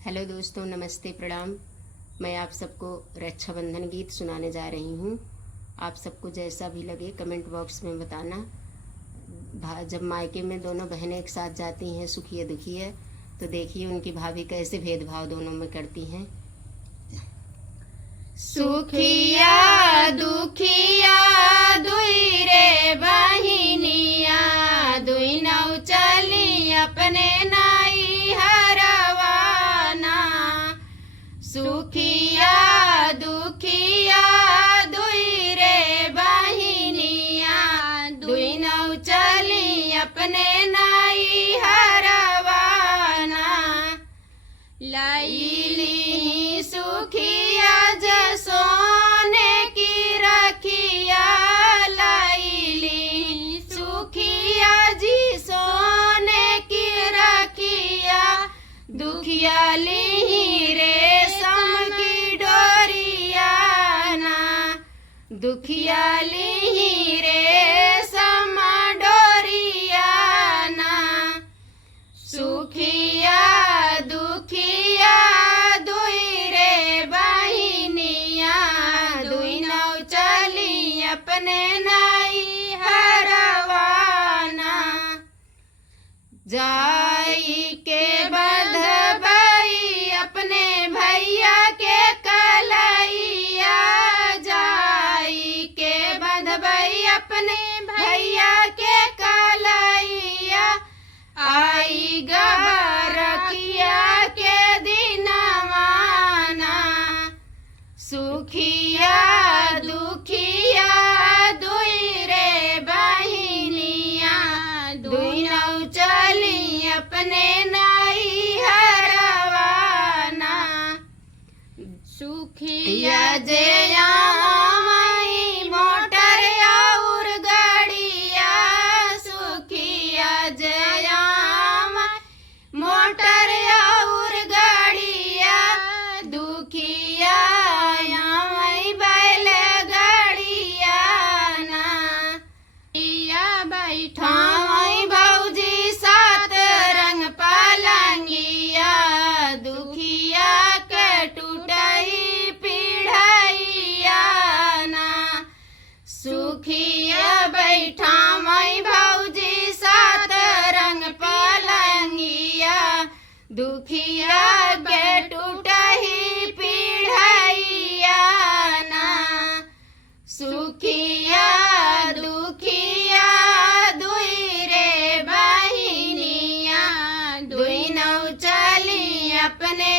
Hello दोस्तों, नमस्ते, प्रणाम। मैं आप सबको रक्षाबंधन गीत सुनाने जा रही हूँ। आप सबको जैसा भी लगे कमेंट बॉक्स में बताना। जब मायके में दोनों बहनें एक साथ जाती हैं सुखिए दुखिए, तो देखिए उनकी भाभी कैसे भेदभाव दोनों में करती हैं। सुखिया दुखिया दुई रे बहिनिया, दुई नौ चली अपने नाई हरवाना। सुखिया दुखिया दुई रे बहिनिया, दुई नौ चली अपने नाई हरवाना। लैली सुखिया सोने की रखिया, लैली सुखिया जी सोने की रखिया। दुखिया ली रेशम की डोरिया ना, दुखिया ली रेशम डोरिया ना। सुखिया दुखिया दुई रे बहिनिया, दुई नौ चली अपने नाई हरवाना। जाई के बधबई अपने भैया के कलैया, जाई के बधबई अपने भैया के कलैया। आई गबरखिया के दिनवाना, सुखिया दुखिया दुई रे बहिनिया, दुई नौ चली अपने नाई हरवाना। सुखिया जे मोटर और गाड़िया, सुखिया जे मोटर और गाड़िया। दुखिया बैल गाड़िया ना, बैठा भौजी सात रंग पलंगिया। दुखिया के टूटई पीढ़ैया ना, सुखिया बैठा भौजी सात रंग पलंगिया। दुखिया के टूटही पीढ़ैया ना, सुखिया दुखिया दुई रे बहिनिया, दुई नौ चली अपने